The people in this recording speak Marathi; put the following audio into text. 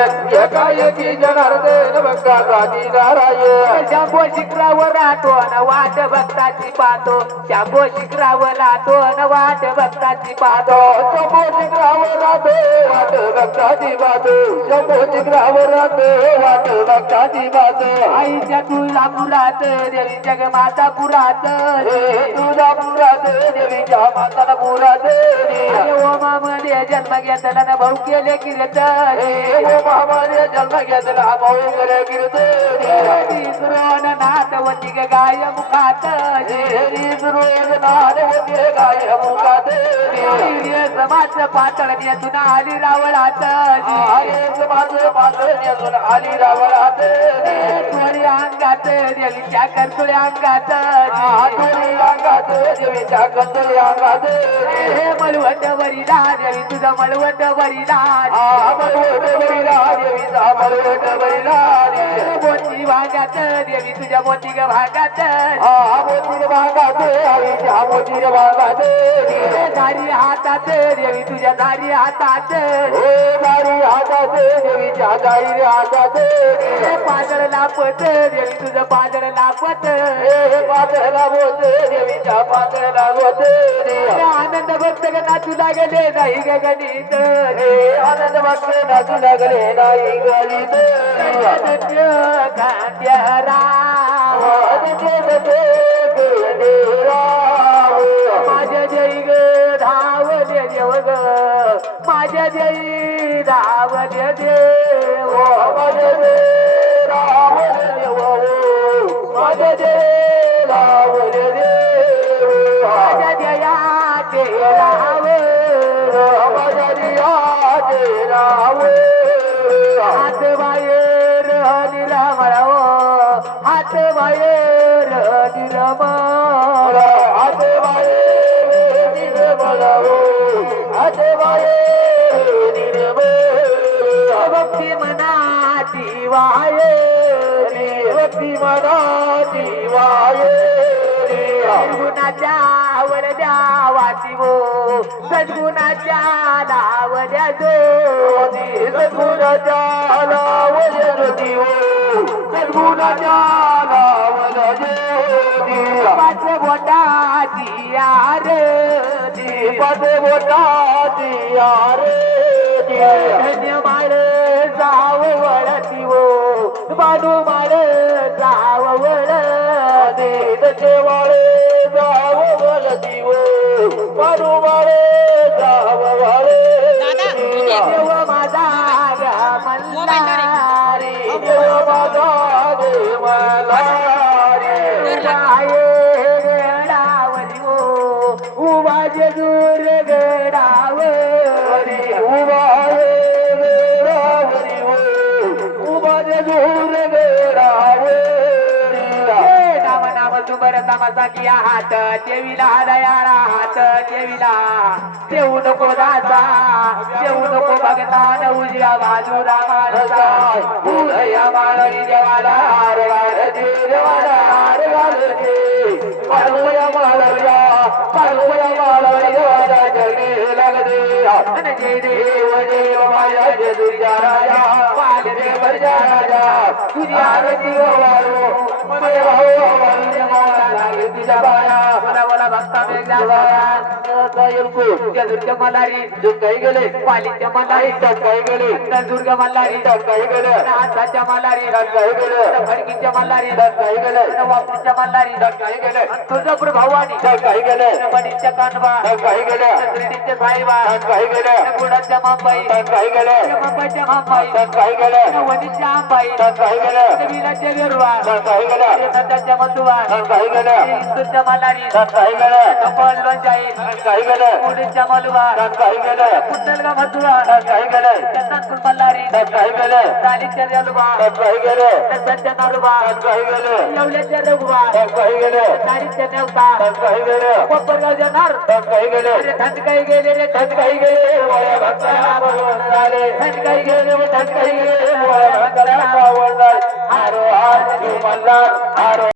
एकाएकी जनार्दन भक्ताचा नारायण शंभो शिखरावर न वाट भक्ताची पाहतो. शंभो शिखरावर न वाट भक्ताची पाहतो. शंभो शिखरावर राहतो वाट भक्ताची बाजू शंभो शिखरावर राहतो वाट भक्ताची बाजू आईच्या तुळजा पुरात देवी जगमाता पुरात हे तुझा पुरात देवीच्या माताला पुरात अरे ओमा मध्ये जन्म घेतला भाऊ केले कीर्तन महामार्य जन्म घेतला भाऊ करे कीर्तन इसरोन नाथवती ग गाय मुखात रोज नारवते गाय मुखात समाज पातळ नेतून आली रावळात. माझं पात्र नेसून आली रावणात थोडी अंगात देवीच्या करतुळ्या अंगात? अंगात देवीच्या कंदरी अंगात? हे मलवट वरीला देवी तुझं मलवट वरीला. मलवट बैला देवीचा मलवट बैला मोती भागात देवी तुझ्या मोती ग भागात. हा मोतीर भागात आईच्या मोतीर भागात. दारी हातात देवी तुझ्या दारी हातात. हे दारी हातात देवीच्या दारी हातात. पाजळ लापत देवी तुझं पाजळ लापत हे पातळला देवीच्या पातळला बोत आनंद भक्त नाचू लागले नाही ग गणित हे आनंद भक्त नाचू लागले नाही गणित. खांद्यारा माझ्या जय ग धावले देव ग माझ्या जई धावले देव. माझ्या जयाचे राव हात बाहेर मनाची रेवती मना मनाची सद्गुणाच्या वरद्या द्यावाची सद्गुणाच्या नावल्या जो सद्गुणाच्या नावाने ज्योती सद्गुणाच्या नावाने ज्योती पाच बोटाची आरती पद बोटाची आरती वो बाजू माळ जाव वळती देवाचे वाळे जाव वलती हो पाडू वाळे जाव वाळे देव माझा मल्हारी देव माझा देवाला गडावरी वो उभा दूर गडावरी उभा नाम सुबर तमासा किया हात देवीला दयाळा हात देवीला. देऊ नको दासा देऊ नको भगता न उजव्या बाजूला माणसा माळी देवाला देवाला देवाला जय देव देव माया जय राजा. राजा राजा तुझी आरती वारो मने भाऊ वारी देवाला लागते तुझ्या बाया बोला बोला भक्ता मेघला दुर्ग मल्हारी काही गेले पालीच्या मल्हारी काही गेले दुर्ग मल्हारी काही गेले नाथाच्या मल्हारी काही गेले फडकीच्या मल्हारी काही गेले वापरीच्या मल्हारी काही गेले तुळजापूर भवानी काही गेले बडीच्या कानबा काही गेले शिर्डीच्या साईबा काही गेले गुडाच्या मांबाई काही गेले मुंबईच्या मांबाई काही गेले काही गेले विराच्या वेरुवा काही गेले नंदाच्या मधुवा काही गेले इंदूरच्या मल्हारी काही गेले कपाल लोंजाई काही गेले उडीच्या मलुवा कुंडलगा मधुवा चंदनपूर मल्हारी काही गेले चालीच्या रेलुवा दत्ताच्या नारुवा येवल्याच्या रघुवा चाळीच्या नेवता काही गेले कोपरगावच्या नार काही गेले रे थंड काही गेले वया भक्ताला भगवान झाले थंड काही गेले व थंड काही गेले மங்களம் ஆறு ஆறு மல்லார் ஆறு